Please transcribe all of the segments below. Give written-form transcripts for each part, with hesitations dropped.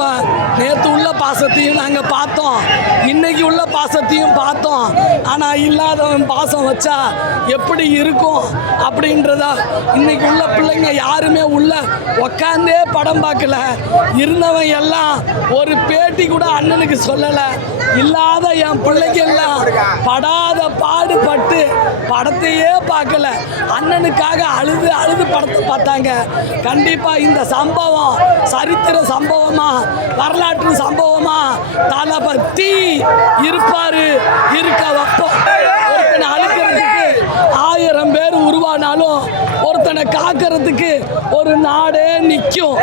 கண்டிப்பாக நேற்று உள்ள பாசத்தையும் நாங்கள் பார்த்தோம், இன்னைக்கு உள்ள பாசத்தையும் பார்த்தோம். ஆனால் இல்லாதவன் பாசம் வச்சா எப்படி இருக்கும் அப்படின்றதா இன்னைக்கு உள்ள பிள்ளைங்க யாருமே உள்ள உக்காந்தே படம் பார்க்கல. இருந்தவன் எல்லாம் ஒரு பேட்டி கூட அண்ணனுக்கு சொல்லலை. இல்லாத என் பிள்ளைக்கெல்லாம் படாத பாடுபட்டு படத்தையே பார்க்கல, அண்ணனுக்காக அழுது அழுது படத்தை பார்த்தாங்க. கண்டிப்பாக இந்த சம்பவம் சரித்திர சம்பவமா வரலாற்று சம்பவமா தளபதி இருப்பாரு, இருக்க வைப்போம். ஒருத்தனை அழிக்கிறதுக்கு 1000 பேர் உருவானாலும் ஒருத்தனை காக்கிறதுக்கு ஒரு நாடே நிற்கும்.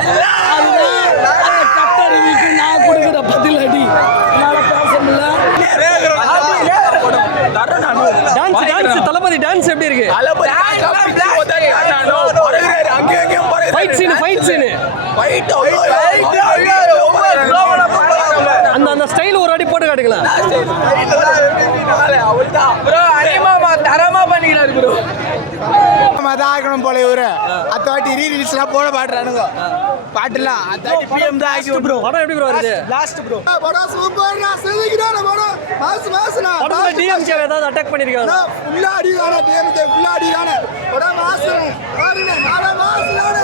அதுதான் அந்த கட்டறிவிக்கு நான் கொடுக்குற பதிலடி. என்னால் பேச முடியல. தளபதி டான்ஸ் எப்படி இருக்கு? அந்த ஸ்டைல் ஒரு அடி போட்டு காட்டுங்களா? ஆகணும் போல இவரு அத்த வாட்டி ரீரிலீஸ்லாம் போட பாடுறானுங்க பாட்டுலாம். படம் எப்படி ப்ரோ வருது? லாஸ்ட் ப்ரோ படம் சூப்பர்னா செதுக்கிறான படம் மாஸ் மாஸ்னா. படத்துல டிஎம்கே ஏதாவது அட்டாக் பண்ணிருக்காங்க? ஃபுல்லா அடிறானே டிஎம்கே ஃபுல்லா அடிறானே படம் மாஸ் பாருங்க நாளை மாஸ்னானே.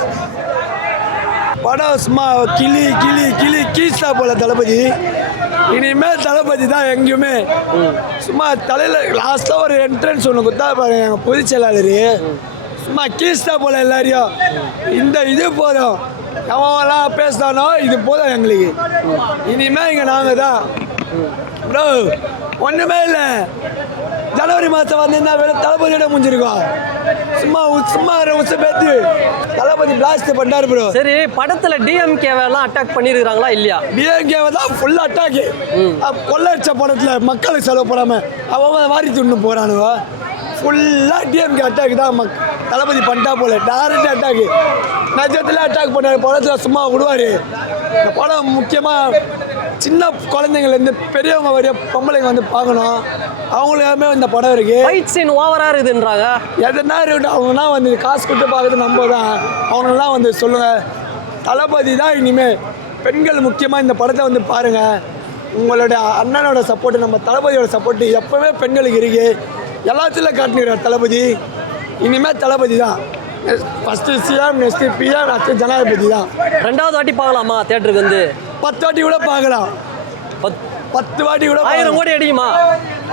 படம் சும்மா கிளி கிளி கிளி கீஸ்டா போல தளபதி. இனிமேல் தளபதி தான் எங்கேயுமே. சும்மா தலையில் லாஸ்ட்டாக ஒரு என்ட்ரன்ஸ் ஒன்று கொடுத்தா பாருங்க எங்கள் பொதுச் செயலாளர். சும்மா கீஸ்டா போல எல்லாரையும். இந்த இது போதும், எவன்லாம் பேசினானோ இது போதும் எங்களுக்கு. இனிமேல் இங்கே நாங்கள் தான் ப்ரோ. ஒன்றுமே இல்லை, ஜனவரி மாதம் வந்திருந்தா வேறு தளபதியோட முடிஞ்சிருக்கோம். சும்மா சும்மா உச்ச பேத்து தளபதி பிளாஸ்ட் பண்ணாரு ப்ரோ. சரி, படத்துல டிஎம்கேவெல்லாம் அட்டாக் பண்ணிருக்காங்களா இல்லையா? டிஎம்கேவை தான் ஃபுல் அட்டாக்கு. கொள்ளடிச்ச படத்தில் மக்களுக்கு செலவு போடாமல் அவன் வாரி துண்ணு போகிறானுவோ. ஃபுல்லாக டிஎம்கே அட்டாக் தான் தளபதி பண்ணிட்டா போல. டேரக்ட் அட்டாக்கு நஜத்தில் அட்டாக் பண்ணார். படத்தில் சும்மா விடுவார். இந்த படம் முக்கியமாக சின்ன குழந்தைங்கள்லேருந்து பெரியவங்க வரைய பொம்பளைங்க வந்து பார்க்கணும். அவங்களுமே இந்த படம் இருக்கு. ஃபைட் சீன் ஓவரா இருக்குதுன்றாங்க. எதனா இருக்கட்டும், அவங்கலாம் வந்து காசு கொடுத்து பார்க்குறது நம்ம தான். அவங்களெலாம் வந்து சொல்லுங்கள், தளபதி தான் இனிமேல். பெண்கள் முக்கியமாக இந்த படத்தை வந்து பாருங்கள். உங்களோட அண்ணனோட சப்போர்ட்டு, நம்ம தளபதியோட சப்போர்ட்டு எப்போவுமே பெண்களுக்கு இருக்கு. எல்லாத்துலையும் காட்டினுறார் தளபதி. இனிமேல் தளபதி தான். First CM, next PM, next ஜனாதிபதி தான். 2வது வாட்டி பார்க்கலாமா தியேட்டருக்கு வந்து? 10 வாட்டி கூட பார்க்கலாம். 10 வாட்டி கூட 1000 கோடி அடிக்குமா?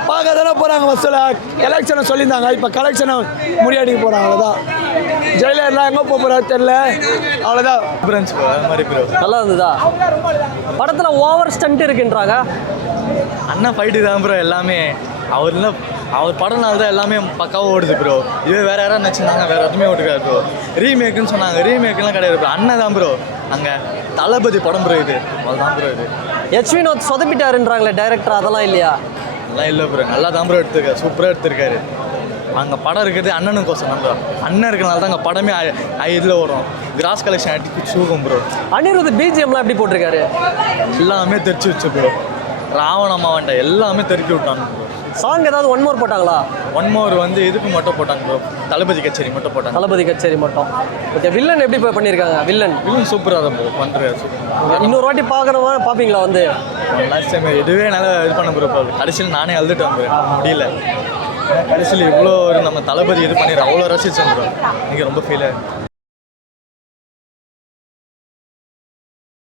பார்க்க தானே போகிறாங்க. வசூல எலெக்ஷனை சொல்லியிருந்தாங்க, இப்போ கலெக்ஷனை முடியாடிக்க போகிறாங்க. அவ்வளோதான். ஜெயிலர்லாம் எங்கே போகிறாரு தெரில. அவ்வளோதான். நல்லா இருந்ததா? படத்தில் ஓவர் ஸ்டண்ட் இருக்குன்றாங்க. அண்ணா ஃபைட்டு தான் ப்ரோ எல்லாமே. அவர் படம்னால தான் எல்லாமே பக்காவாக ஓடுது ப்ரோ. இதுவே வேறு யாராவது நினச்சிருந்தாங்க வேறு எதுவுமே ஓட்டுக்காது ப்ரோ. ரீமேக்குன்னு சொன்னாங்க, ரீமேக்கெலாம் கிடையாது ப்ரோ. அண்ணன் தான் ப்ரோ அங்கே தளபதி படம் ப்ரோ. இது அதுதான் ப்ரோ. இது எச் வினோத் சொதப்பிட்டாருன்றாங்களே டைரக்டர், அதெல்லாம் இல்லையா? அதெல்லாம் இல்லை ப்ரோ, நல்லா தான் ப்ரோ எடுத்துருக்காரு, சூப்பராக எடுத்திருக்காரு. அங்கே படம் இருக்கிறது அண்ணனுக்கோசம் ப்ரோ. அண்ணன் இருக்கிறனால தான் அங்கே படமே இதில் ஓடும். கிராஸ் கலெக்ஷன் அடிச்சு சூகம் ப்ரோ. அனிருத் பிஜிஎம்லாம் எப்படி போட்டிருக்காரு? எல்லாமே தெரிச்சு வச்சு ப்ரோ. ராவணம்மா வேண்ட எல்லாமே தெருக்கி விட்டாங்க ப்ரோ. சாங் ஏதாவது 1 more போட்டாங்களா? 1 more வந்து இதுக்கு மட்டும் போட்டாங்க ப்ரோ, தளபதி கச்சேரி மட்டும் போட்டாங்க. தளபதி கச்சேரி மட்டும். ஓகே, வில்லன் எப்படி பண்ணியிருக்காங்க? வில்லன் சூப்பராக தான் ப்ரோ பண்ணுறாரு. இன்னொரு வாட்டி பார்க்கணுமா? பார்ப்பீங்களா வந்து? லாஸ்ட் டைம் இதுவே நல்லா இது பண்ண ப்ரோ. கடைசியில் நானே அழுதுட்டு வந்தேன், முடியல. கடைசியில் இவ்வளோ நம்ம தளபதி இது பண்ணிடுற அவ்வளோ ரசிச்சோம் ப்ரோ. நீங்கள் ரொம்ப ஃபீல்